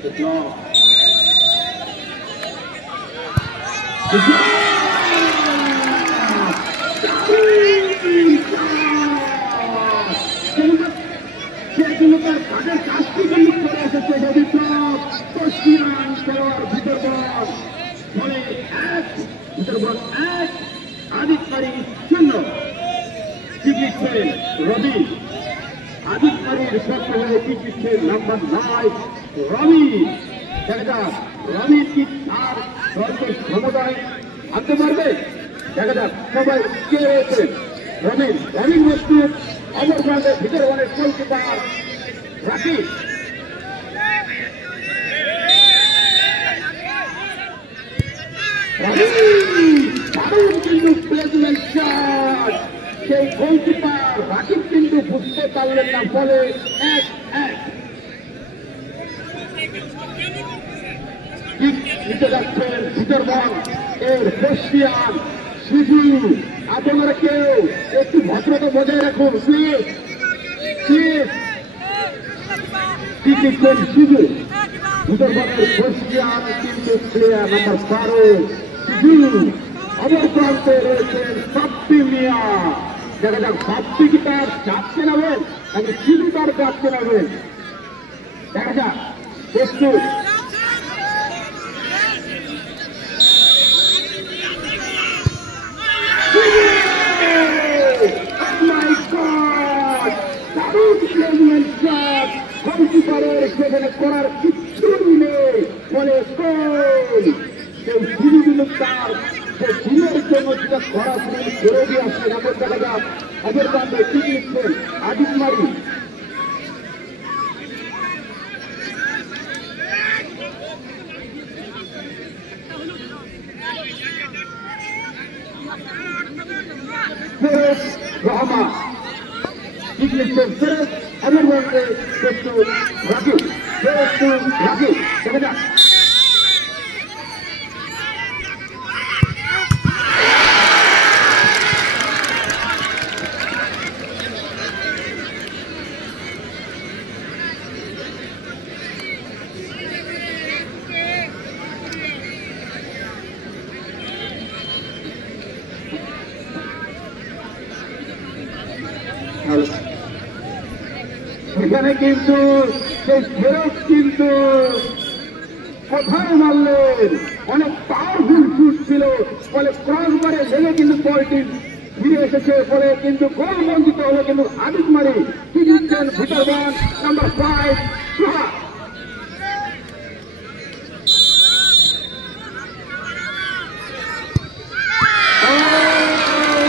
রবি আদিত্যের পক্ষে হয়ে কি দিচ্ছে নাম্বার 9 রবি। দেখা যাক রবি কি তার দলকে ক্ষমতায় আনতে পারবে। দেখা যাক সবাই কে রয়েছে। রবির মৃত্যু অমরকান্তের ভিতরে অনেক গোলকিপার রাকিব। দারুণ কিন্তু প্লেসমেন্ট শট। সেই গোলকিপার রাকিব কিন্তু বুঝতে পারলেন না, ফলে 1-1 নিতে যাচ্ছেন ভিতরবন এর বর্ষিয়ান শিশু। আপনারা কেউ একটু ভদ্রতা বজায় রাখুন। শিশু ভিতরবনের বর্ষিয়ান কিন্তু প্লেয়ার নাম্বার 12 শিশু। অপর প্রান্তে রয়েছেন সাপ্পি মিয়া। দেখা যাক সাপ্পি কি তার চাপতে নেবেন নাকি শিশু তার চাপতে নেবেন। দেখা যাক প্রস্তুত। গোলকিপারের সেখানে করার কিচ্ছুই নেই, ফলে গোল। কেউ ধীরে ধীরে তার যে দিনের জন্য যেটা করা শুরু করে দিয়ে আসছেন। এমন দেখা যাক আগের বান্ধে কি দিচ্ছেন আদিত মারি। রহমান ঠিক লিখছেন ফেরত এমন বলতে প্রস্তুত রাকিব। দেখা যাক এখানে কিন্তু সেই ফেরত কিন্তু কোথায় মারলেন, অনেক পাওয়ারফুল শুট ছিল, ফলে ক্রস বারে লেগে কিন্তু বলটি ফিরে এসেছে, ফলে কিন্তু গোল বঞ্চিত হলো। কিন্তু আদিত মারি কি দিচ্ছেন ভিতরবন নাম্বার 5 সুহা।